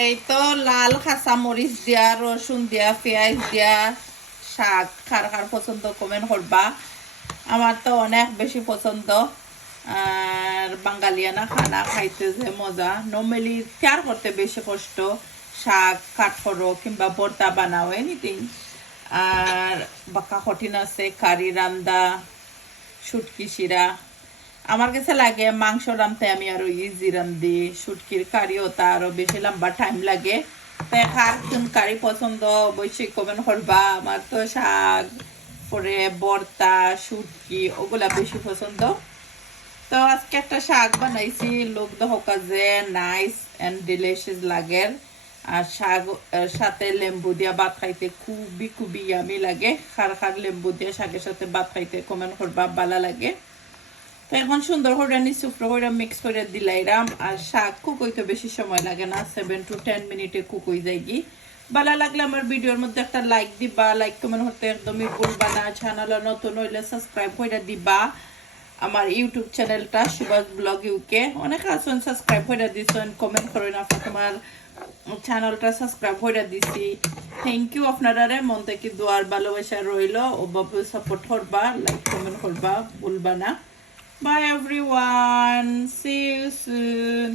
এই তো লাল কাঁচা মরিচ দিয়া, রসুন দিয়া, পেঁয়াজ দিয়া শাক কার কার পছন্দ কমেন্ট করবা। আমার তো অনেক বেশি পছন্দ। আর বাঙালিয়ানা খানা খাইতে যে মজা, নর্মালি তৈয়ার করতে বেশি কষ্ট। শাক কাট করো কিংবা ভর্তা বানাও এনিথিং, আর বাঁকা কঠিন আছে কারি রান্দা, শুটকি শিরা। আমার কাছে লাগে মাংস রাঁধতে আমি আরো ইজি রান্ধি, শুটকির কারিও তা আরো বেশি লম্বা টাইম লাগে। তাই কার কোন কারি পছন্দ অবশ্যই কমেন্ট করবা। আমার তো শাক পরে ভর্তা শুটকি ওগুলা বেশি পছন্দ। তো আজকে একটা শাক বানাইছি, লোক দহকা যে নাইস এন্ড ডিলিশিয়াস লাগে। আর শাক সাথে লেম্বু দিয়া ভাত খাইতে খুবই খুবই ইয়ামি লাগে। খার খার লেম্বু দিয়ে শাকের সাথে ভাত খাইতে কমেন্ট করবা, ভালো লাগে। তো এখন সুন্দর করে নিচুপড়ো করে মিক্স করে দিলাইরাম। আর শাক কুক হইতে বেশি সময় লাগে না, 7 to 10 মিনিটে কুক হয়ে যায়। কি ভালো লাগলে আমার ভিডিওর মধ্যে একটা লাইক দিবা, লাইক কমেন্ট হতে একদমই ভুলবা না। চ্যানেল নতুন হইলে সাবস্ক্রাইব করে দিবা আমার ইউটিউব চ্যানেলটা সুভাষ ব্লগ ইউকে। অনেক আছেন সাবস্ক্রাইব করে দিছেন, কমেন্ট করেন আপনি তোমার চ্যানেলটা সাবস্ক্রাইব করে দিছি। থ্যাংক ইউ আপনারা, মন থেকে দোয়ার ভালোবাসা রইল। ওভাবে সাপোর্ট করবা, লাইক কমেন্ট করবা ভুলবা না। Bye everyone. See you soon.